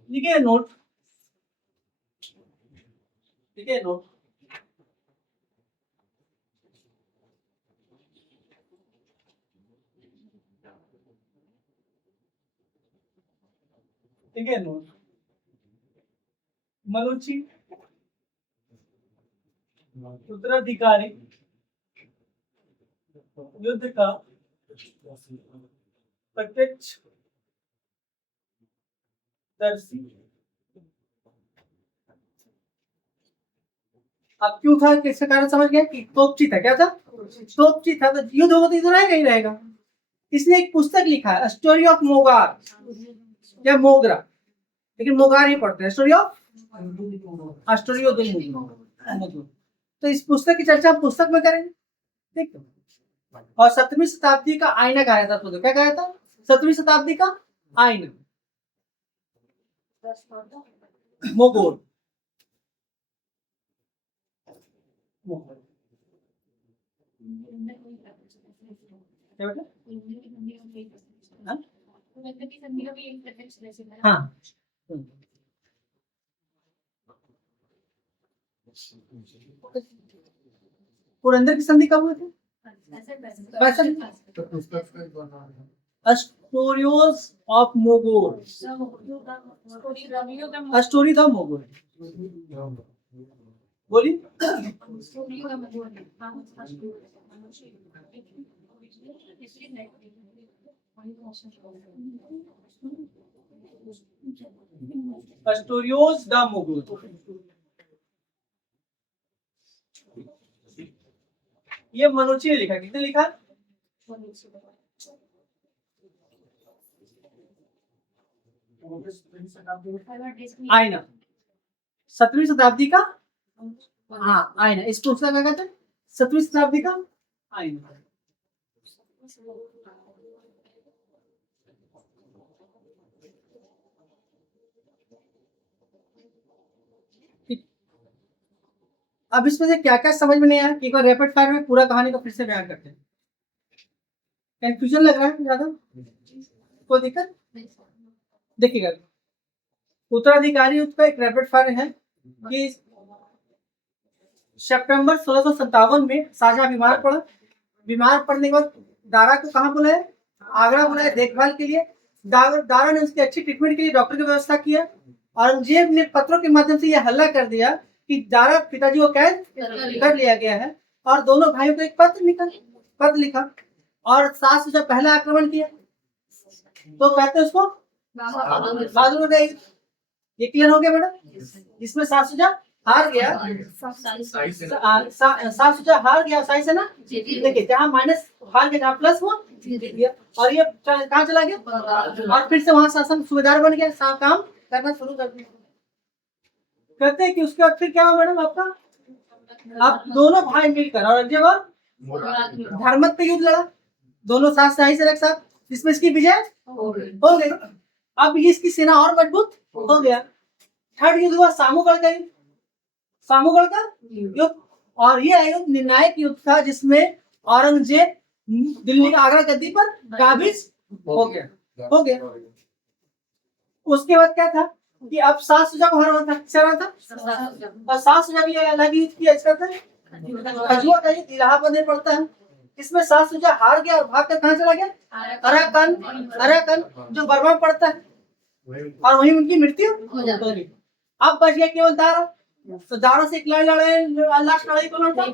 लिखिए नोट, लिखिए नोट। ठीक है नोट। मनुष्य उत्तराधिकारी युद्ध का प्रत्यक्षदर्शी। अब क्यों था, किसके कारण समझ गया कि तोपची था। क्या था? तोपची था, तो युद्ध होगा तो इधर रहेगा ही रहेगा। इसने एक पुस्तक लिखा है, स्टोरी ऑफ मोगार या मोगरा, लेकिन मोगार ही पढ़ते हैं। स्टोरी ऑफ तो इस पुस्तक की चर्चा पुस्तक में करेंगे, ठीक है। और 7वीं शताब्दी का आईना कहा था। तो क्या कहा था? 7वीं शताब्दी का आईना मोगोल। क्या बेटा? हाँ, पुरंदर की संधि कब हुई थी? स्टोरियोज ऑफ मोगोल, स्टोरी द मोगोल। बोलिए। स्टोरियोज द मोगोल। ये मनुष्य ने लिखा, किसने लिखा? आईना, 17वीं शताब्दी का, हाँ आईना, इस पुस्तक का कहते हैं 17वीं शताब्दी का आईना। अब इसमें से क्या क्या समझ में नहीं आया, एक बार रैपिड फायर में पूरा कहानी को फिर से बयान करते हैं। कंफ्यूजन लग रहा है ज्यादा? कोई दिक्कत? देखिएगा, उत्तराधिकारी युद्ध का एक रैपिड फायर है कि सितंबर 1657 में शाहजहां बीमार पड़ा। बीमार पड़ने के बाद दारा को कहाँ बुलाया? आगरा बुलाया देखभाल के लिए। दारा ने उसकी अच्छी ट्रीटमेंट के लिए डॉक्टर की व्यवस्था किया। औरंगजेब ने पत्रों के माध्यम से यह हल्ला कर दिया कि दारा पिताजी को कैद कर लिया गया है, और दोनों भाइयों को एक पत्र लिखा और सास से पहला आक्रमण किया तो कहते हैं उसको बहादुर गए। ये क्लियर हो गया बेटा? इसमें सास सुजा हार गया, सास सुजा हार गया साई से ना, देखिए जहाँ माइनस हार गया, जहाँ प्लस हुआ और ये कहाँ चला गया और फिर से वहां शासन सूबेदार बन गया, काम करना शुरू कर दिया। कहते हैं कि उसके बाद फिर क्या हुआ मैडम आपका? आप दोनों भाई मिलकर औरंगजेब और धर्मत पे युद्ध लड़ा, दोनों साथ साही से एक साथ, जिसमें इसकी विजय हो गई। अब इसकी सेना और मजबूत हो गया। थर्ड युद्ध हुआ सामूगढ़ का युद्ध, सामूगढ़ का युद्ध, और ये युद्ध निर्णायक युद्ध था जिसमें औरंगजेब दिल्ली का आगरा गद्दी पर काबिज हो गया। उसके बाद क्या था कि अब सास सुजा को हराना था, और सास सुजा भी अलग युद्ध किया, इसका था खजुआ का युद्ध इलाहाबाद में पड़ता है। इसमें सास सुजा हार गया और भाग कर कहाँ चला गया? अराकन जो बर्मा पड़ता है, और वहीं उनकी मृत्यु हो गई। अब बच गया केवल दारा, तो दारा से एक लास्ट लड़ाई कौन लड़ता है?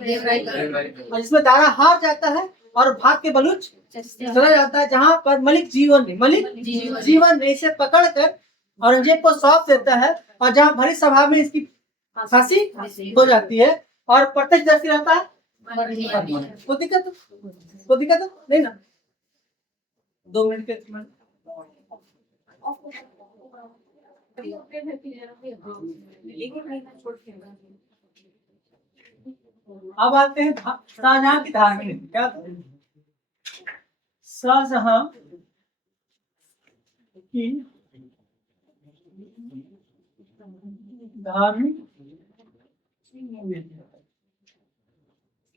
और इसमें दारा हार जाता है और भाग के बलूच चला जाता है, जहाँ पर मलिक जीवन ने इसे पकड़कर औरंगजेब को सौंप देता है, और जहाँ भरी सभा में इसकी फांसी हो जाती है और प्रत्यक्षदर्शी रहता है। कोई दिक्कत नहीं ना? 2 मिनट के अब आते हैं शाहजहां की धार्मिक नीति। क्या शाहजहां की धार्मिक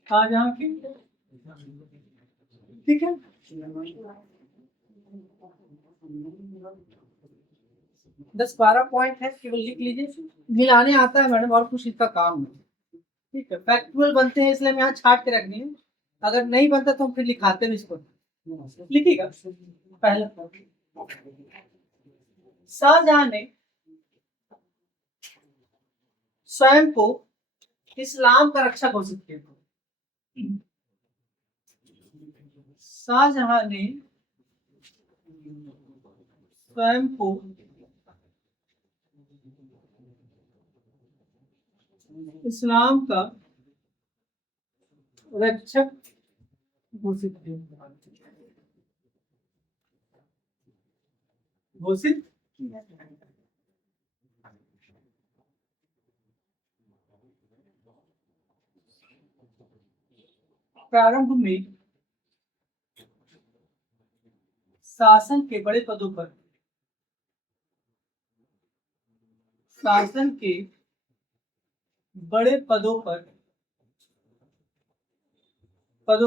शाहजहां की, ठीक है, 10-12 पॉइंट है, केवल लिख लीजिए। मिलाने आता है मैडम, और कुछ इसका काम नहीं, ठीक है। फैक्चुअल बनते हैं इसलिए हम यहाँ छाट के रख दिए, अगर नहीं बनता तो हम फिर लिखाते हैं इसको। लिखिएगा पहले, शाहजहां ने स्वयं को इस्लाम का रक्षा घोषित किया। शाहजहां ने स्वयं को इस्लाम का रक्षक घोषित किया। प्रारंभ में शासन के बड़े पदों पर, शासन के बड़े पदों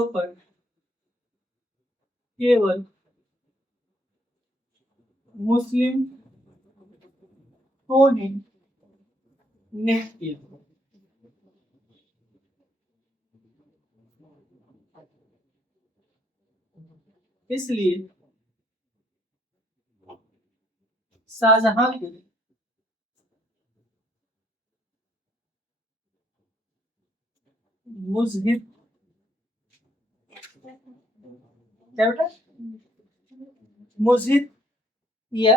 पर केवल मुस्लिम को ही नियुक्त किया। इसलिए शाहजहां को मुजहिद, क्या बेटा? मुजहिद या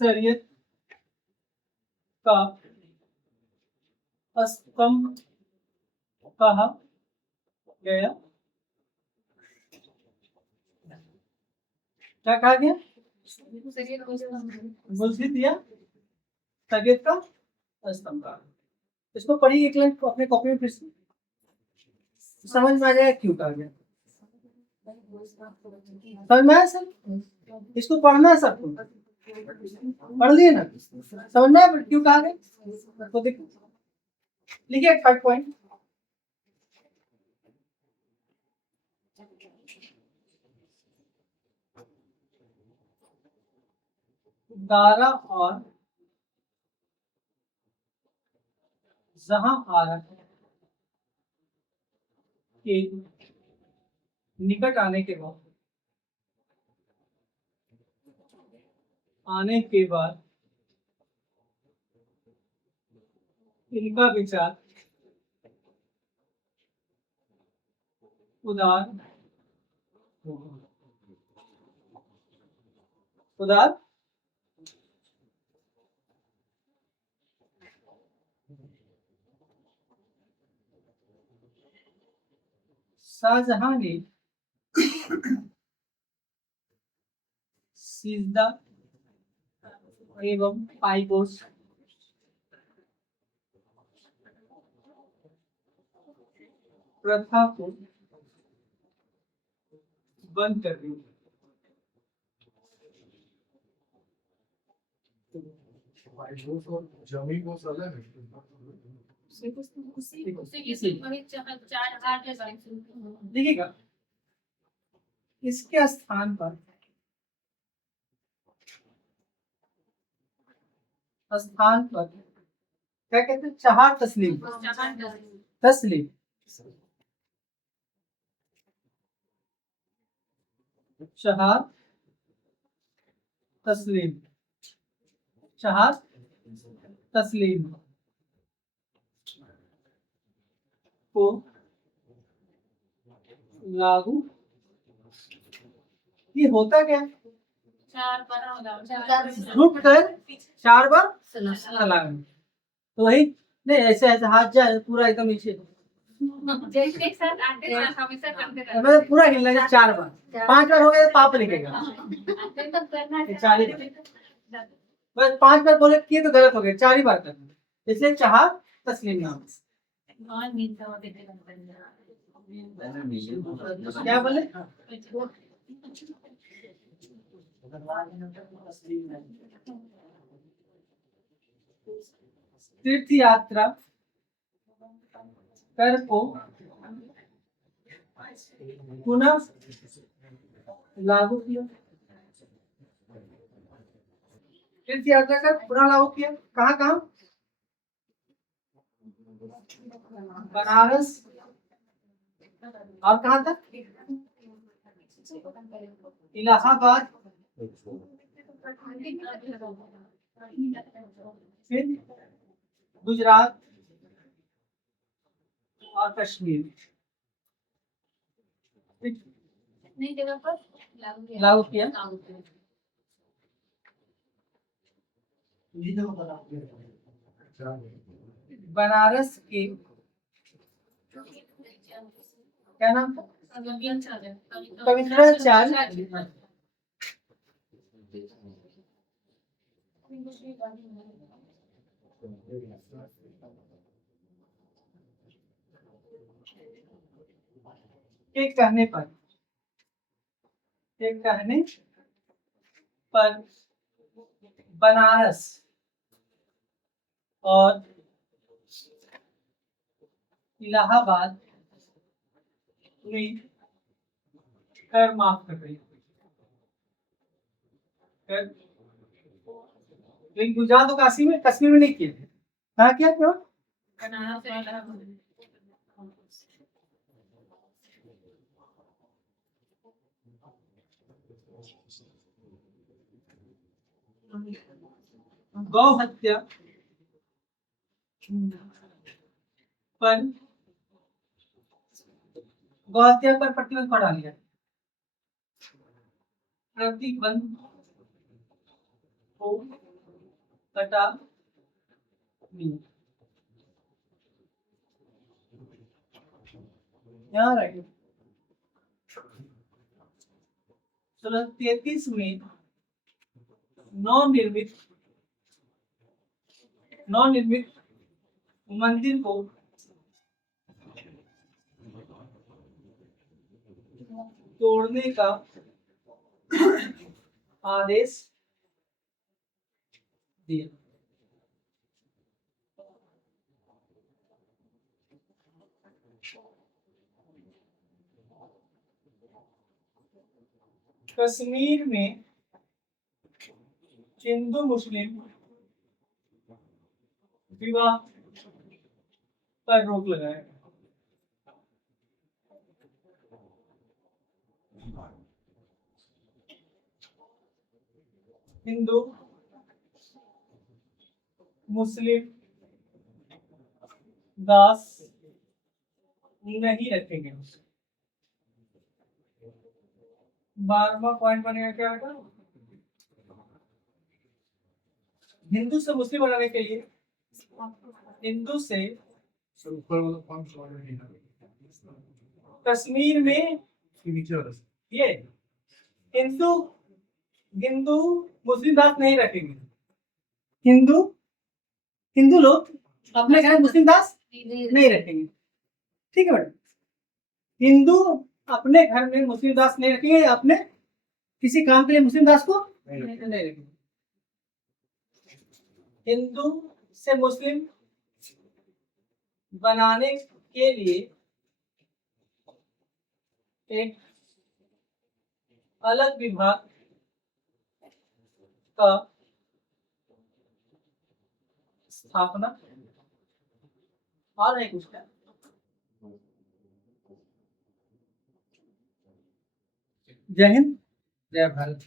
शरीयत का स्तंभ कहा गया, क्या कहा गया? मुल्जिम या तबीयत का स्तंभ कहा। इसको पढ़िए एक लाइन अपने कॉपी में फिर से, समझ में आ जाएगा क्यों कहा गया। समझ में आया सर? इसको पढ़ना है सबको, पढ़ लिए ना, समझ में आया क्यों कहा गया। तो देखो लिखिए थर्ड पॉइंट, दारा और जहां आरा के निकट आने के बाद इनका विचार उदार उदार शाहजहां ने सीजदा एवं पाइपोस प्रथा को बंद कर दी। जमीन को सला है। देखिएगा इसके स्थान पर क्या कहते हैं, चार तस्लीम, तस्लीम शहार तस्लीम, शहार तस्लीम को लागू, ये होता क्या, रुक कर चार बार सलाम, तो वही नहीं ऐसे ऐसे हाथ जाए पूरा एकदम नीचे, पूरा हिलना है चार बार, 5 बार हो गया तो पाप लिखेगा, बस 5 बार बोले किए तो गलत हो गया, 4 ही बार करना, इसलिए चार तस्लीम नाम। क्या बोले, तीर्थ यात्रा कर को पुनः लागू किया, तीर्थ यात्रा कर पुनः लागू किया, कहाँ कहाँ, बनारस और कहाँ तक, इलाहाबाद, फिर गुजरात और कश्मीर, नई जगह पर लागू किया। बनारस के क्या नाम था, पवित्राचार्य के कहने पर बनारस और इलाहाबाद में कर माफ कर रही, लेकिन गुजरात और काशी में, कश्मीर में नहीं किए थे, कहाँ किया क्यों, गौ हत्या पर, गौ हत्या पर प्रतिबंध पड़ा लिया, प्रतिबंध को हटा लिया, यहाँ रखें। 1633 में नवनिर्मित मंदिर को तोड़ने का आदेश दिया। कश्मीर में हिंदू मुस्लिम विवाह पर रोक लगाया। हिंदू मुस्लिम दास नहीं रखेंगे। 12वां पॉइंट बनेगा क्या होगा? हिंदू से मुस्लिम बनाने के लिए हिंदू से कश्मीर में ये हिंदू हिंदू मुस्लिम दास नहीं रखेंगे। हिंदू हिंदू लोग अपने घर मुस्लिम दास नहीं रखेंगे। ठीक है मैडम, हिंदू अपने घर में मुस्लिम दास नहीं रखेंगे, अपने किसी काम के लिए मुस्लिम दास को नहीं रखेंगे। हिंदू से मुस्लिम बनाने के लिए एक अलग विभाग का स्थापना और है कुछ का। जय हिंद, जय भारत।